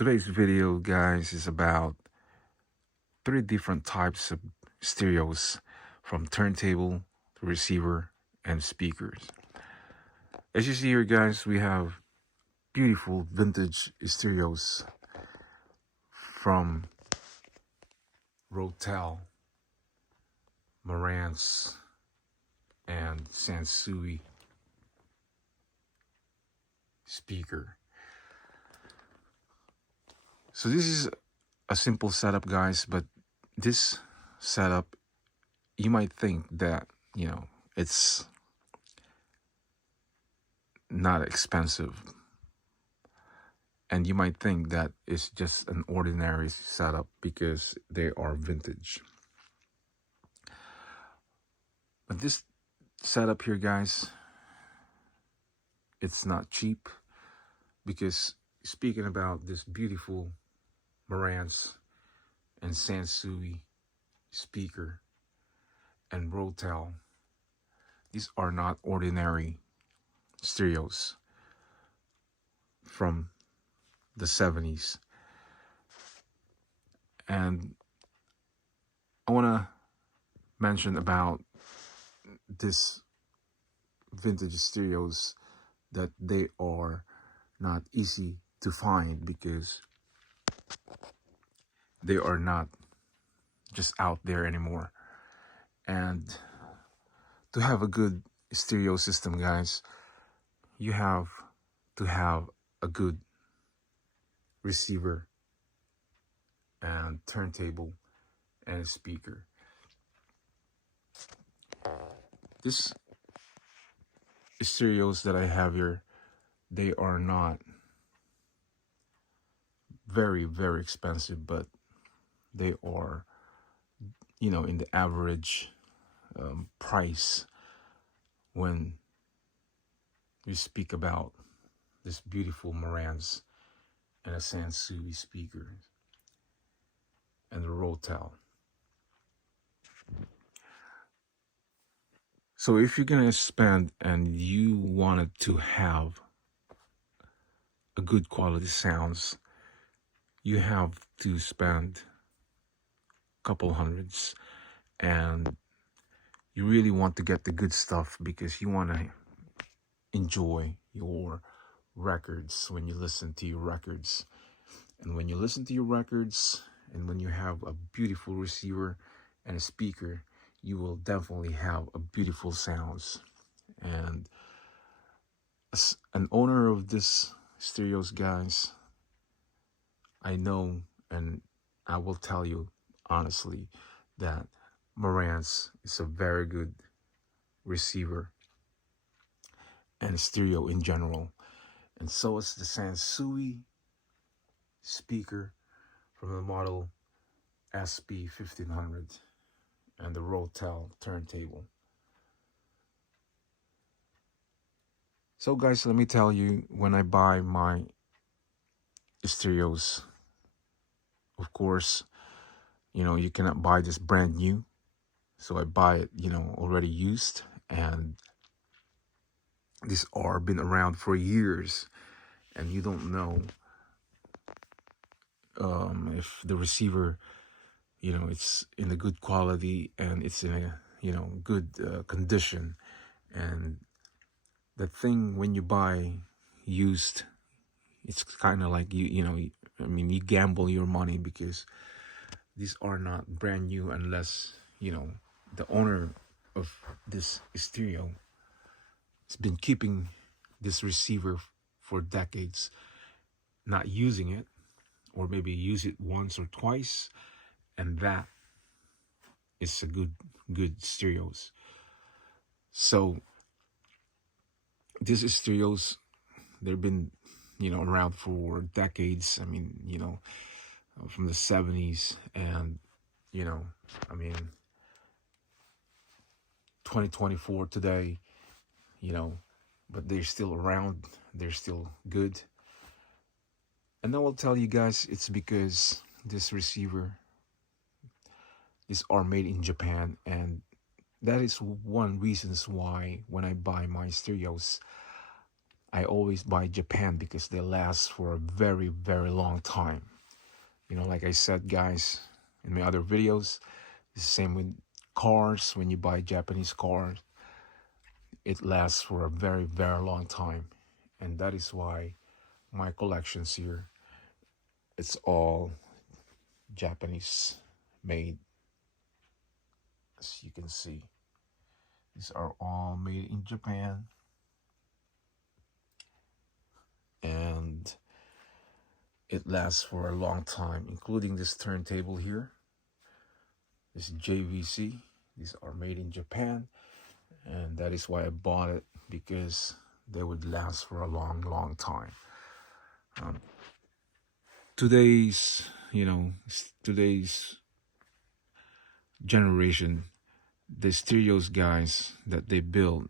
Today's video, guys, is about three different types of stereos, from turntable to receiver and speakers. As you see here, guys, we have beautiful vintage stereos from Rotel, Marantz, and Sansui speaker. So this is a simple setup, guys, but this setup, you might think that, it's not expensive. And you might think that it's just an ordinary setup because they are vintage. But this setup here, guys, it's not cheap, because speaking about this beautiful Marantz and Sansui speaker and Rotel, these are not ordinary stereos from the 70s. And I want to mention about this vintage stereos that they are not easy to find, because they are not just out there anymore. And to have a good stereo system, guys, you have to have a good receiver and turntable and speaker. This stereos that I have here, they are not very, very expensive, but they are, in the average price when we speak about this beautiful Marantz and a Sansui speaker and the Rotel. So if you're gonna spend and you wanted to have a good quality sounds, you have to spend a couple hundreds, and you really want to get the good stuff because you want to enjoy your records when you listen to your records. And when you listen to your records, and when you have a beautiful receiver and a speaker, you will definitely have a beautiful sounds. And as an owner of this stereos, guys, I know, and I will tell you honestly, that Marantz is a very good receiver and stereo in general. And so is the Sansui speaker from the model SP-1500 and the Rotel turntable. So guys, let me tell you, when I buy my stereos, of course, you cannot buy this brand new. So I buy it, already used, and these are been around for years, and you don't know if the receiver, it's in a good quality and it's in a, good condition. And the thing when you buy used, it's kind of like you gamble your money, because these are not brand new unless, the owner of this stereo has been keeping this receiver for decades, not using it, or maybe use it once or twice, and that is a good stereos. So these stereos, they've been around for decades. I mean, from the 70s, and 2024 today, but they're still around, they're still good. And I will tell you guys, it's because this receiver, these are made in Japan, and that is one reasons why when I buy my stereos, I always buy Japan because they last for a very, very long time. You know, like I said, guys, in my other videos, it's the same with cars. When you buy Japanese cars, it lasts for a very, very long time. And that is why my collections here, it's all Japanese made. As you can see, these are all made in Japan. And it lasts for a long time, including this turntable here. This JVC. These are made in Japan. And that is why I bought it, because they would last for a long, long time. Today's, today's generation, the stereos guys that they build,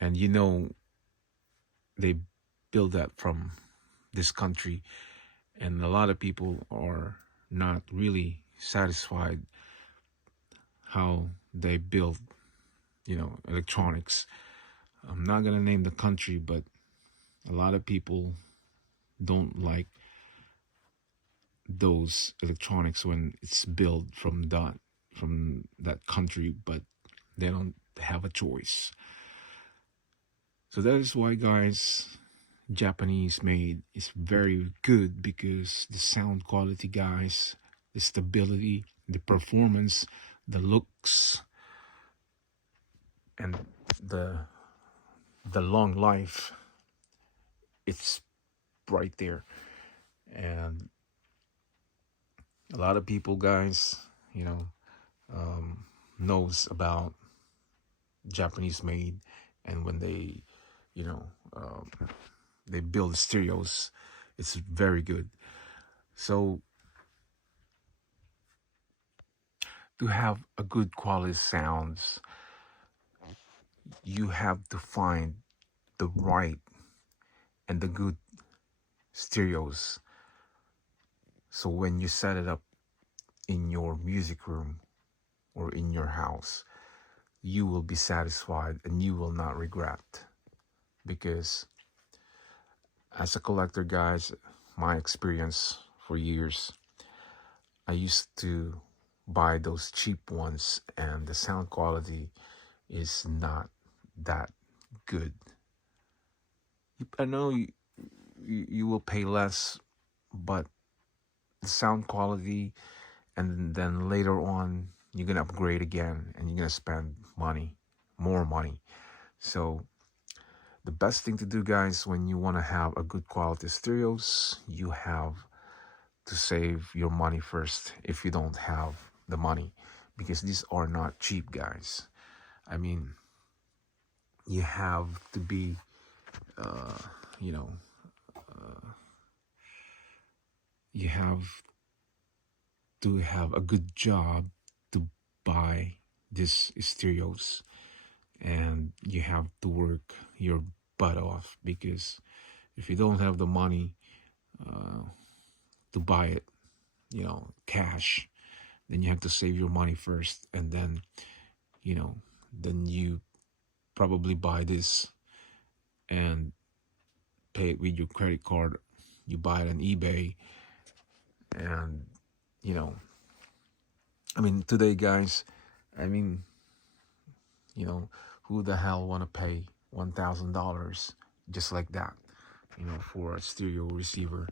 and they build that from this country, and a lot of people are not really satisfied how they build, electronics. I'm not gonna name the country, but a lot of people don't like those electronics when it's built from that country, but they don't have a choice. So that is why, guys, Japanese made is very good, because the sound quality, guys, the stability, the performance, the looks, and the long life, it's right there. And a lot of people, guys, knows about Japanese made, and when they, you know, um, they build stereos, it's very good. So to have a good quality sounds, you have to find the right and the good stereos. So when you set it up in your music room or in your house, you will be satisfied and you will not regret. Because as a collector, guys, my experience for years, I used to buy those cheap ones, and the sound quality is not that good. I know you will pay less, but the sound quality, and then later on you're gonna upgrade again and you're gonna spend money, more money. So the best thing to do, guys, when you want to have a good quality stereos, you have to save your money first if you don't have the money, because these are not cheap, guys. I mean, you have to be uh, you know you have to have a good job to buy these stereos, and you have to work your butt off, because if you don't have the money uh, to buy it, cash, then you have to save your money first, and then you know then you probably buy this and pay it with your credit card. You buy it on eBay, and you know I mean, today, guys, I mean, who the hell want to pay $1,000 just like that, for a stereo receiver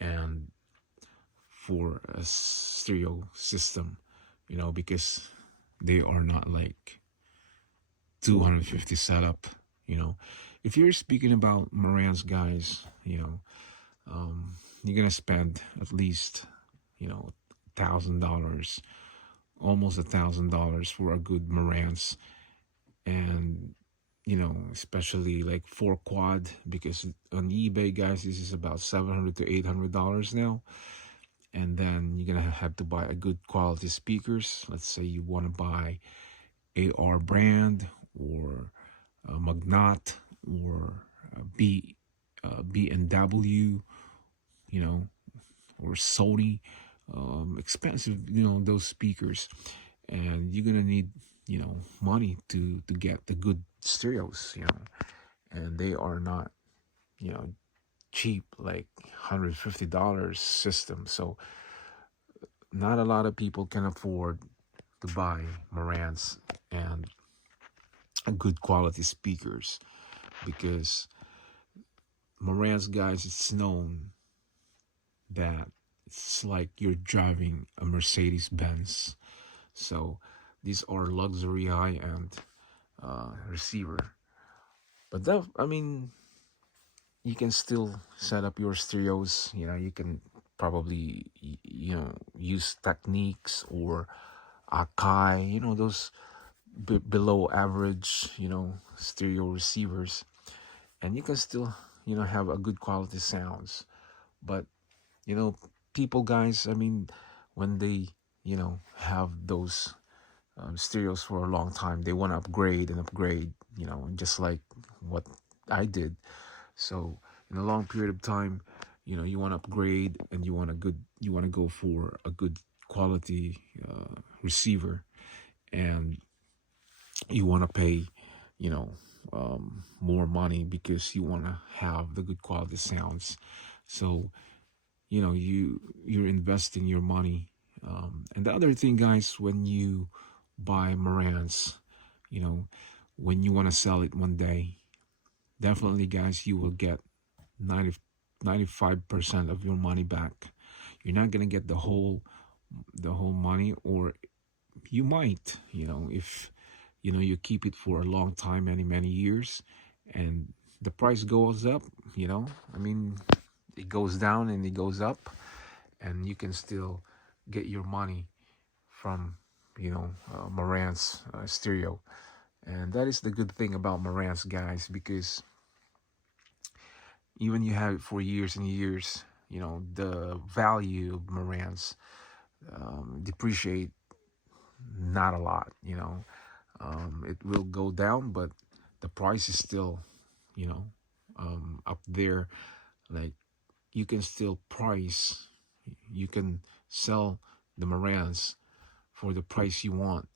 and for a stereo system, because they are not like 250 setup. If you're speaking about Marantz, guys, you're gonna spend at least, $1,000, almost $1,000 for a good Marantz. And especially like 4 quad, because on eBay, guys, this is about $700 to $800 now. And then you're gonna have to buy a good quality speakers. Let's say you want to buy AR brand, or Magnat, or B&W, or Sony. Expensive, those speakers, and you're gonna need money to get the good stereos. and they are not, you know, cheap, like $150 system. So not a lot of people can afford to buy Marantz and a good quality speakers, because Marantz, guys, it's known that it's like you're driving a Mercedes Benz. So these are luxury high-end receiver. But that, I mean, you can still set up your stereos. You know, you can probably, you know, use techniques or Akai, you know, those below average, you know, stereo receivers, and you can still, you know, have a good quality sounds. But you know, people, guys, I mean, when they, you know, have those stereos for a long time, they want to upgrade and upgrade, you know, just like what I did. So in a long period of time, you know, you want to upgrade and you want to go for a good quality receiver, and you want to pay, you know, more money because you want to have the good quality sounds. So you know, you're investing your money. And the other thing, guys, when you buy Marantz, you know, when you want to sell it one day, definitely, guys, you will get 95% of your money back. You're not gonna get the whole money, or you might, you know, if you know you keep it for a long time, many years, and the price goes up, you know, I mean, it goes down and it goes up, and you can still get your money from, you know, Marantz stereo. And that is the good thing about Marantz, guys, because even you have it for years and years, you know, the value of Marantz depreciate not a lot, you know. It will go down, but the price is still, you know, up there. Like, you can still price, you can sell the Marantz for the price you want,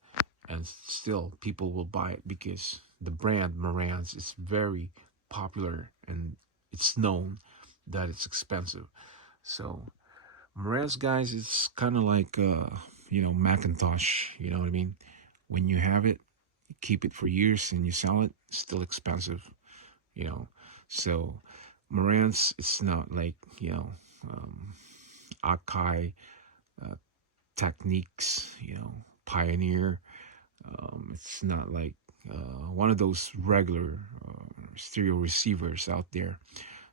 and still people will buy it because the brand Marantz is very popular and it's known that it's expensive. So Marantz, guys, it's kind of like you know, Macintosh, you know what I mean? When you have it, you keep it for years and you sell it, it's still expensive, you know. So Marantz, it's not like, you know, Akai techniques, you know, Pioneer. It's not like one of those regular stereo receivers out there.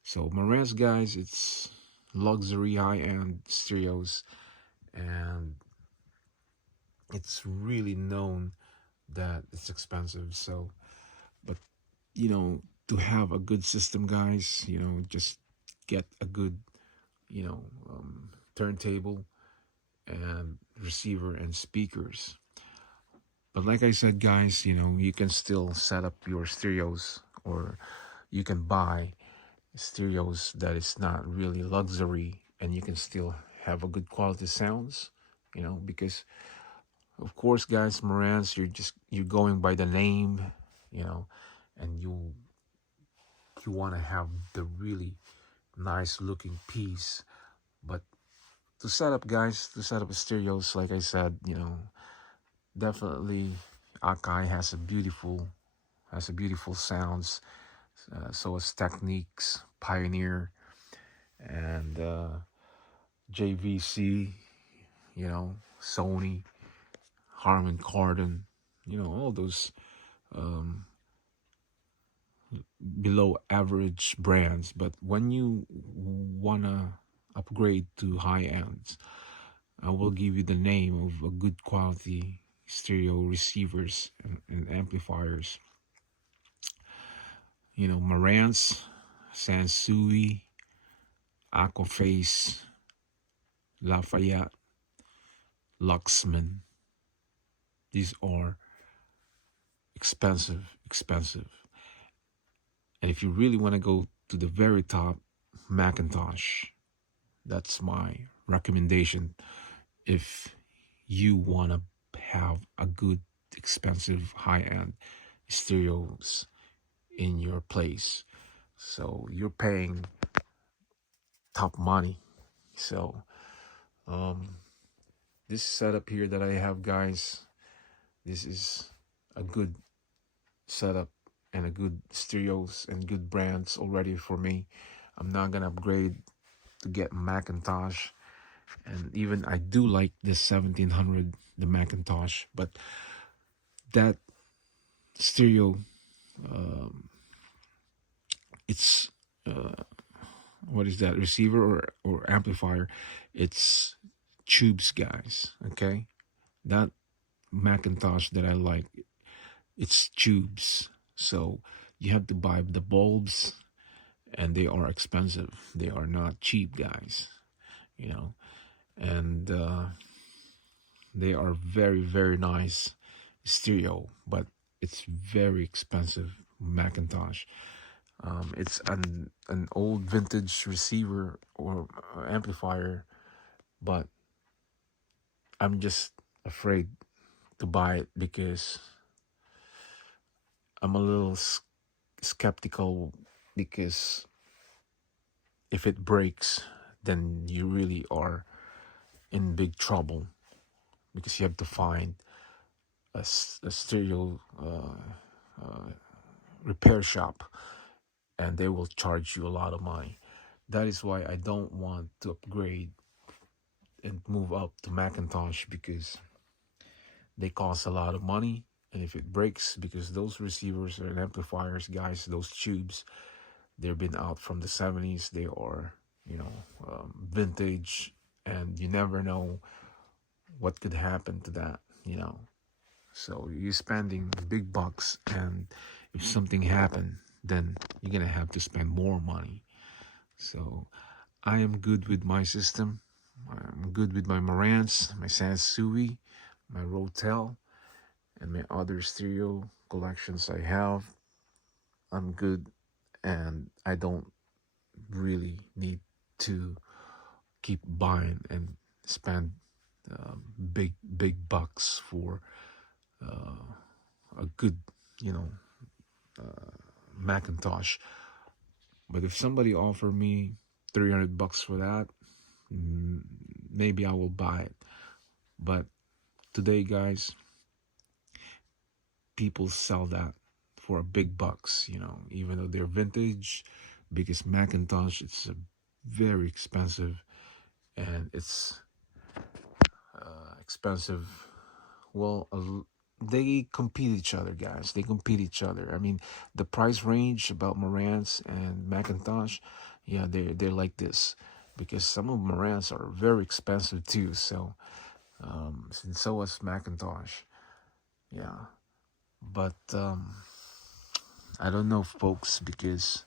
So Marantz, guys, it's luxury high-end stereos, and it's really known that it's expensive. So, but you know, to have a good system, guys, you know, just get a good, you know, turntable and receiver and speakers. But like I said, guys, you know, you can still set up your stereos, or you can buy stereos that is not really luxury, and you can still have a good quality sounds, you know, because of course, guys, Marantz, you're going by the name, you know, and you want to have the really nice looking piece. But to set up, guys, to set up stereos, like I said, you know, definitely Akai has a beautiful sounds. So as Techniques, Pioneer, and JVC, you know, Sony, Harman Kardon, you know, all those um, below average brands. But when you wanna upgrade to high ends, I will give you the name of a good quality stereo receivers and amplifiers. You know, Marantz, Sansui, Aquaface, Lafayette, Luxman. These are expensive. And if you really want to go to the very top, Macintosh. That's my recommendation if you want to have a good, expensive, high-end stereos in your place. So you're paying top money. So this setup here that I have, guys, this is a good setup and a good stereos and good brands already for me. I'm not gonna upgrade to get Macintosh, and even I do like the 1700, the Macintosh, but that stereo, it's what is that, receiver or amplifier? It's tubes, guys. Okay, that Macintosh that I like, it's tubes. So you have to buy the bulbs, and they are expensive. They are not cheap, guys. You know, and they are very, very nice stereo, but it's very expensive Macintosh. It's an old vintage receiver or amplifier, but I'm just afraid to buy it because I'm a little skeptical, because if it breaks, then you really are in big trouble, because you have to find a stereo repair shop, and they will charge you a lot of money. That is why I don't want to upgrade and move up to Macintosh, because they cost a lot of money. And if it breaks, because those receivers and amplifiers, guys, those tubes, they've been out from the 70s. They are, vintage, and you never know what could happen to that. So you're spending big bucks, and if something happened, then you're gonna have to spend more money. So I am good with my system. I'm good with my Marantz, my Sansui, my Rotel, and my other stereo collections I have. I'm good, and I don't really need to keep buying and spend big bucks for a good, you know, Macintosh. But if somebody offer me 300 bucks for that, maybe I will buy it. But today, guys, people sell that for big bucks, even though they're vintage, because Macintosh, it's a very expensive, and it's expensive. Well, they compete each other, guys. They compete each other. I mean, the price range about Marantz and Macintosh, yeah, they're like this, because some of Marantz are very expensive too. So, and so is Macintosh. Yeah, but I don't know, folks, because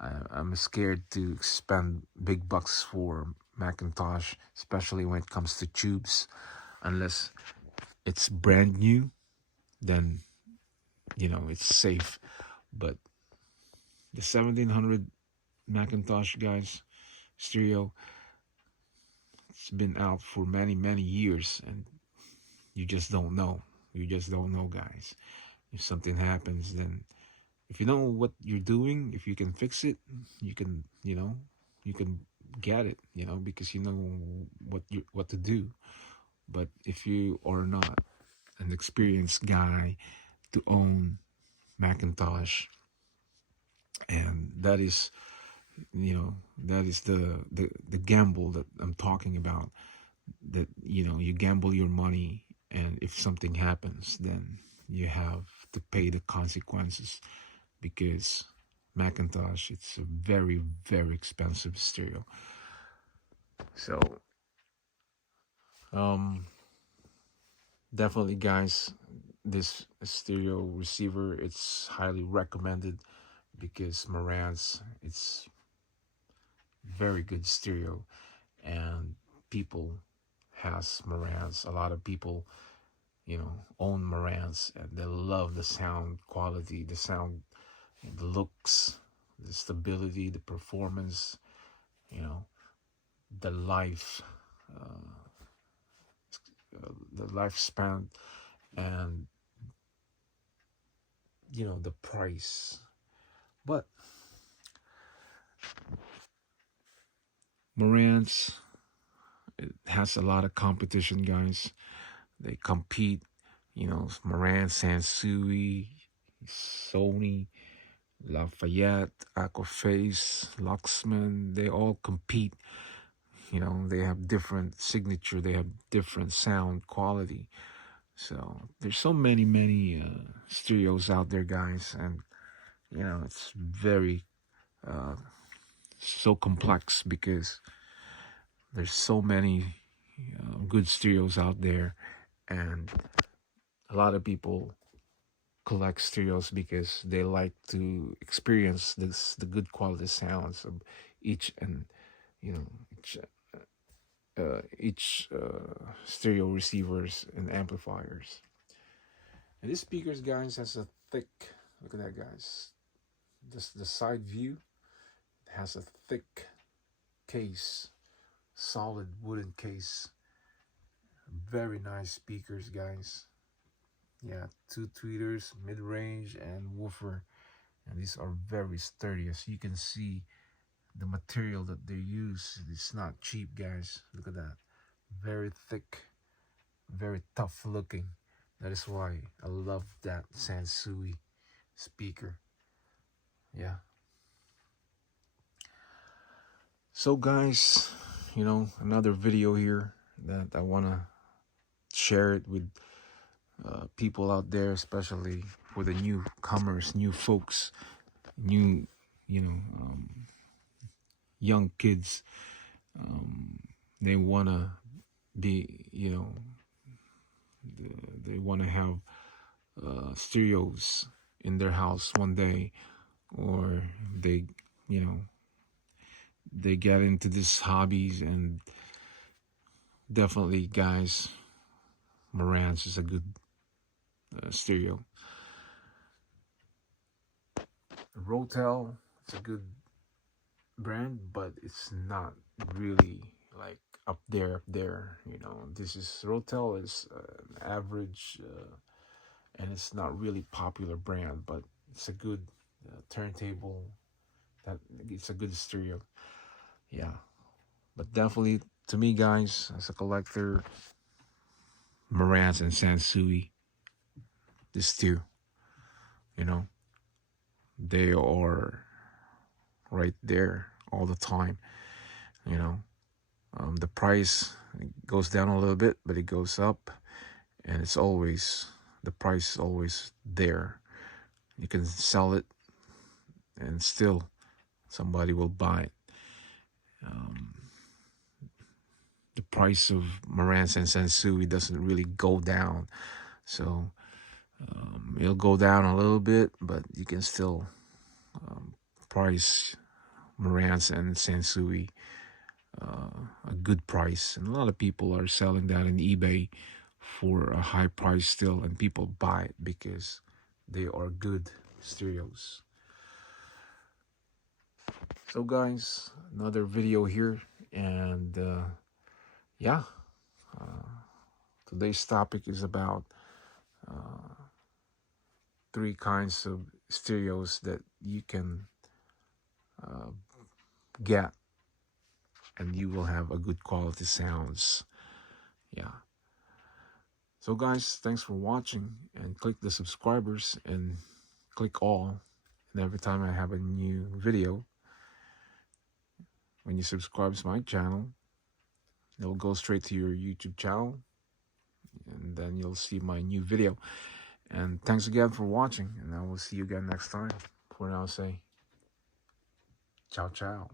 I'm scared to spend big bucks for Macintosh, especially when it comes to tubes, unless it's brand new. Then it's safe. But the 1700 Macintosh, guys, stereo, it's been out for many, many years, and you just don't know. You just don't know, guys. If something happens, then if you know what you're doing, if you can fix it, you can, you can get it, because you know what to do. But if you are not an experienced guy to own Macintosh, and that is the gamble that I'm talking about, that you gamble your money, and if something happens, then you have to pay the consequences, because Macintosh, it's a very, very expensive stereo. So um definitely, guys, this stereo receiver, it's highly recommended, because Marantz, it's very good stereo, and people has Marantz. A lot of people, own Marantz, and they love the sound quality, the sound, the looks, the stability, the performance, you know, the life, the lifespan, and the price. But Marantz, it has a lot of competition, guys. They compete, you know, Marantz, Sansui, Sony, Lafayette, Aquaface, Luxman. They all compete. You know, they have different signature. They have different sound quality. So there's so many stereos out there, guys, and you know it's very so complex because there's so many good stereos out there, and a lot of people collect stereos because they like to experience the good quality sounds of each and you know each stereo receivers and amplifiers. And this speakers, guys, has a thick. Look at that, guys. This the side view. It has a thick case, solid wooden case. Very nice speakers, guys. Yeah, two tweeters, mid-range, and woofer, and these are very sturdy. As you can see, the material that they use, it's not cheap, guys. Look at that. Very thick, very tough looking. That is why I love that Sansui speaker. Yeah. So guys, you know, another video here that I want to share it with people out there, especially for the newcomers, new folks, new, you know, young kids. They want to be, you know, they want to have stereos in their house one day, or they, you know, they get into this hobbies, and definitely, guys, Marantz is a good stereo. Rotel, it's a good brand, but it's not really like up there. You know, this is Rotel is an average, and it's not really popular brand, but it's a good turntable. That it's a good stereo. Yeah, but definitely to me, guys, as a collector, Marantz and Sansui, these two, you know, they are right there all the time. You know, the price goes down a little bit, but it goes up, and it's always the price is always there. You can sell it, and still somebody will buy it. The price of Marantz and Sansui doesn't really go down, so it'll go down a little bit, but you can still price Marantz and Sansui a good price, and a lot of people are selling that in eBay for a high price still, and people buy it because they are good stereos. So guys, another video here, and yeah, today's topic is about 3 kinds of stereos that you can get, and you will have a good quality sounds. Yeah. So guys, thanks for watching, and click the subscribers and click all, and every time I have a new video, when you subscribe to my channel, it'll go straight to your YouTube channel, and then you'll see my new video. And thanks again for watching, and I will see you again next time. For now, say ciao ciao.